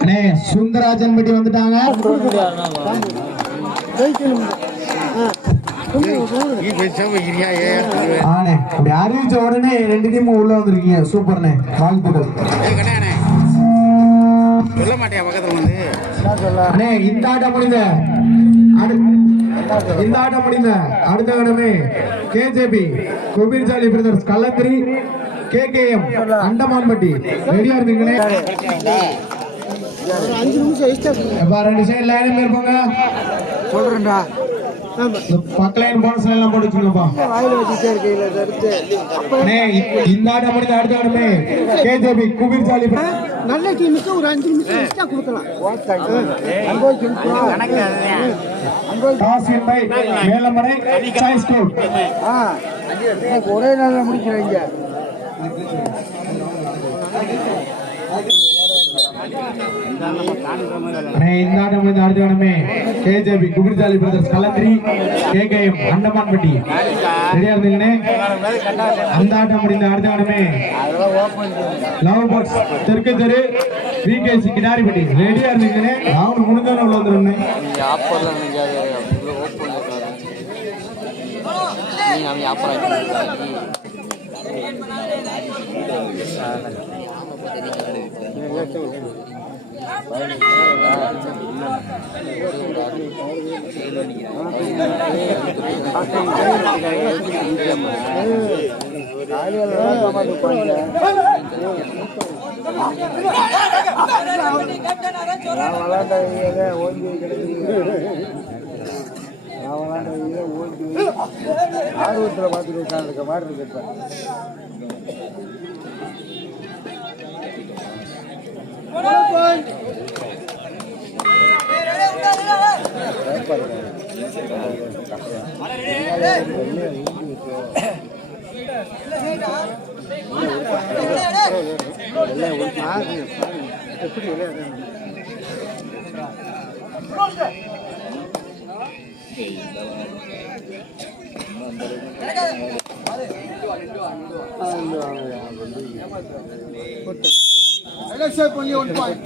அண்ணே சுந்தராஜன் பட்டி வந்துட்டாங்க. ஆனே அப்படி அறிவிச்ச உடனே ரெண்டு டீமும் உள்ள வந்திருக்கீங்க. சூப்பர்ண்ணே. வாழ்த்துக்கள். சொல்ல மாட்டியா பக்கத்துல வந்து? அண்ணே இந்த ஆட்டம் முடிந்த. இந்த ஆட்டம் முடிந்த. அடுத்த கடமே கேஜேபி குபீர்சாலி பிரதர்ஸ் கள்ளத்திரி கேகேஎம் அண்டமான்பட்டி. ரெடியா இருந்தீங்களே? அஞ்சு நிமிஷம் எக்ஸ்ட்ரா ரெண்டு சைடு லைன் இருப்பாங்க. சொல்றேன்டா. இந்த பக்க லைன் போனஸ் எல்லாம் போட்டு வச்சுக்கோப்பா. வாயில வச்சுட்டே இந்த ஆட்டம் முடிந்த அடுத்த கடமே கேஜேபி குபீர்சாலி நல்ல டீமுக்கு ஒரு அஞ்சு நிமிஷம் எக்ஸ்ட்ரா கொடுக்கலாம். ஒரே நாள்ல முடிக்கிறீங்க அண்ணே, இந்த அடுத்த கடமே கேஜேபி குபிர்ஜாலி பிரதர்ஸ் கலத்திரி கேகேஎம் அண்டமான்பட்டி. சரியா இருந்தீங்கண்ணே அந்த ஆட்டம் முடிந்த அடுத்த கடமே லவ் பாக்ஸ் தெற்கு தெரு விகேசி கிடாரிப்பட்டி. ரெடியா இருந்தீங்கண்ணே அவங்க முடிஞ்சவன உள்ள வந்துருண்ணே ஆப்பர்லாம் நினைக்காது அவ்வளோ ஓப்பன் இருக்காது நீ ஆர்வத்தில் பார்த்துட்டு உட்காந்துருக்க மாதிரி இருக்கு இப்போ. Only one point.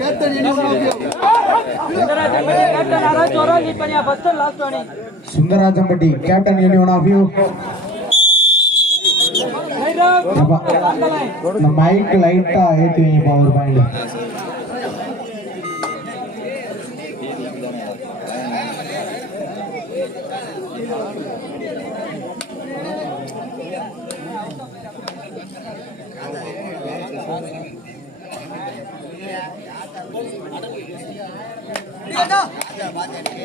Captain, any one of you. Sundarajampatti captain any one of you mike லைட்டா ஏத்தி வைங்கப்பா ஒரு பாயிண்ட் பாத்தியா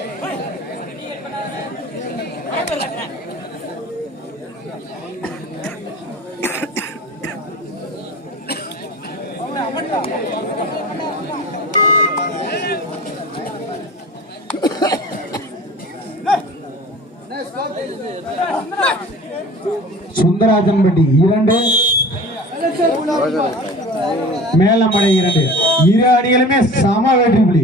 சுந்தராஜன்பட்டி இரண்டு. மேலமடை இரண்டு. இரு அணிகளுமே சம வெற்றி புலி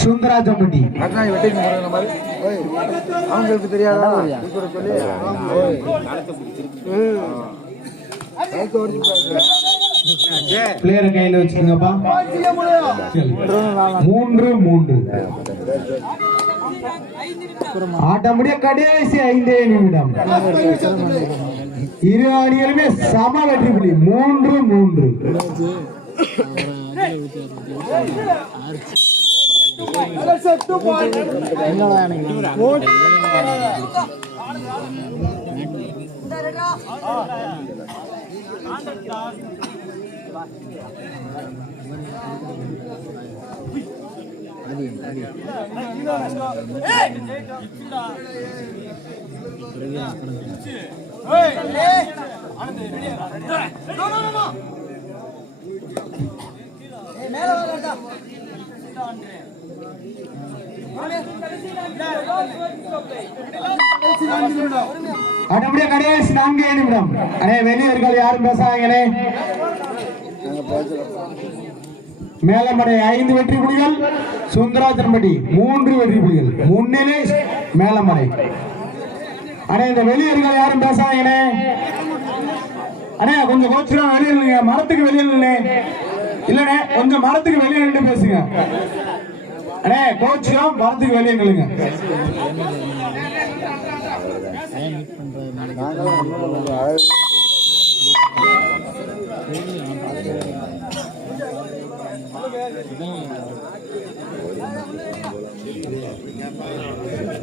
சுந்தராஜம்பட்டி அவங்களுக்கு தெரியாதா சொல்லி ம். கையில வச்சிருங்கப்பா மூன்று மூன்று. ஆட்ட முடிய கடைசி ஐந்தே நிமிடம். இரு அணிகளுமே சம வெற்றி புள்ளி மூன்று மூன்று ஆட்டம் முடிய கடைசி நான்கே நிமிடம். அண்ணே வெளியர்கள் யாரும் பேசாதீங்களே. மேலமடை ஐந்து வெற்றி புலிகள் சுந்தராஜன்பட்டி மூன்று வெற்றி புலிகள். முன்னிலை மேலமடை. அண்ணே இந்த வெளியர்கள் யாரும் பேசாதீங்கண்ணே. அண்ணே கொஞ்சம் கோச்சுலாம் வெளியே இல்லைங்க மரத்துக்கு வெளியே இல்லைண்ணே இல்லண்ணே கொஞ்சம் மரத்துக்கு வெளியே நின்று பேசுங்க. அண்ணே கோச்சுலாம் மரத்துக்கு வெளியே நில்லுங்க. என்ன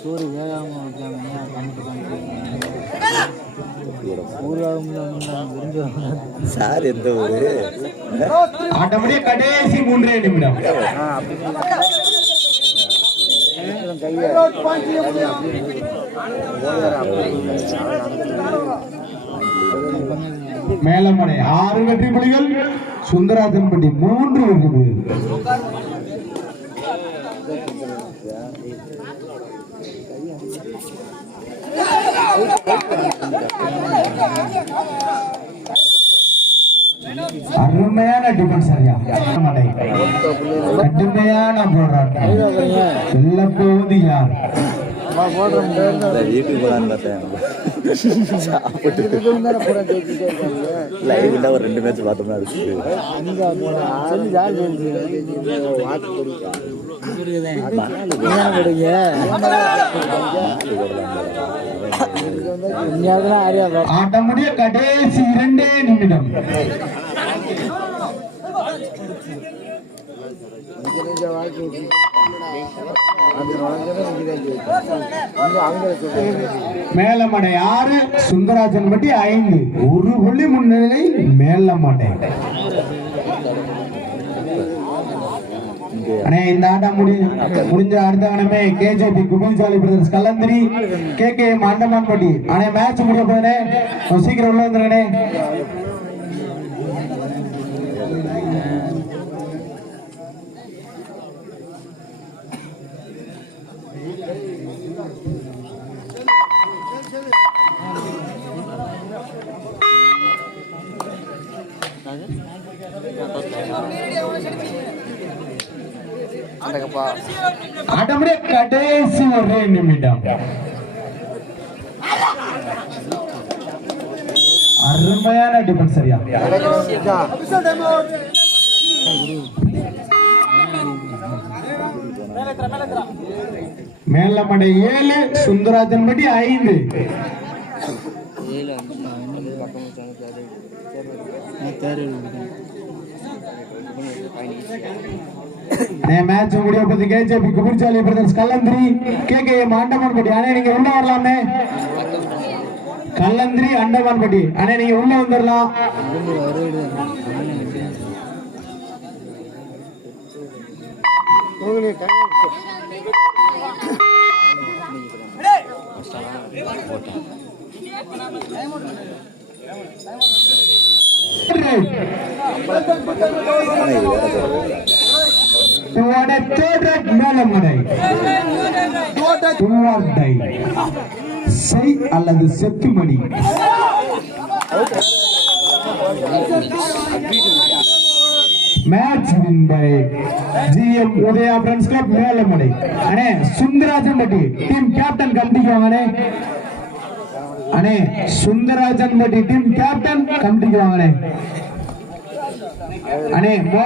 சோறு வேகாம வைக்காம சார் எந்த ஊரு? ஆட்டமுடிய கடைசி மூன்றே நிமிடம். மேலமடை ஆறு வெற்றி புலிகள் சுந்தராஜன்பட்டி மூன்று வெற்றி புலிகள். அருமையான டிஃபென்ஸ் ஐயா கடுமையான போராட்டம். எல்லாம் போவது யார்? வீட்டுக்கு போகலான்னு பார்த்தேன் சாப்பிட்டு லைவ்ல ஒரு ரெண்டு மேட்ச் பார்த்தோம்னா இருக்கு ஆட்டமுடைய கடைசி இரண்டே நிமிடம் மேலமடை ஆறு சுந்தராஜன் பட்டி ஐந்து. ஒரு புள்ளி முன்னிலை மேலமடை. அண்ணே இந்த ஆட்டம் முடி முடிஞ்ச அடுத்த கணமே KJP Kubilsali brothers Kallanthiri K K M Andaman Patti. அண்ணே மேட்ச் முடிய போதே சீக்கிரம் உள்ள வந்துருங்கண்ணே. ஆட்டமுடைய கடைசி ஒரே நிமிடம் அருமையான டிஃபென்ஸ் சரியா மேலமடை ஏழு சுந்தராஜன் பட்டி ஐந்து மேட்ச் முடிய போது KJP Kubirsali brothers Kallanthiri K K Patti அண்ணே நீங்க உள்ள வரலாமே கல்லந்திரி அண்டமான் பட்டி அண்ணே நீங்க உள்ள வந்துடலாம் What a third red Melamadai துவார்டை செய் அல்லது செத்துமணி. Match win by GM Udaya friends club Melamadai அண்ணே சுந்தராஜன் பட்டி. டீம் கேப்டன் கண்டிக்கு வாங்கண்ணே அண்ணே சுந்தராஜன் பட்டி டீம் கேப்டன் கமிட்டிக்கு வாங்கண்ணே அண்ணே மோ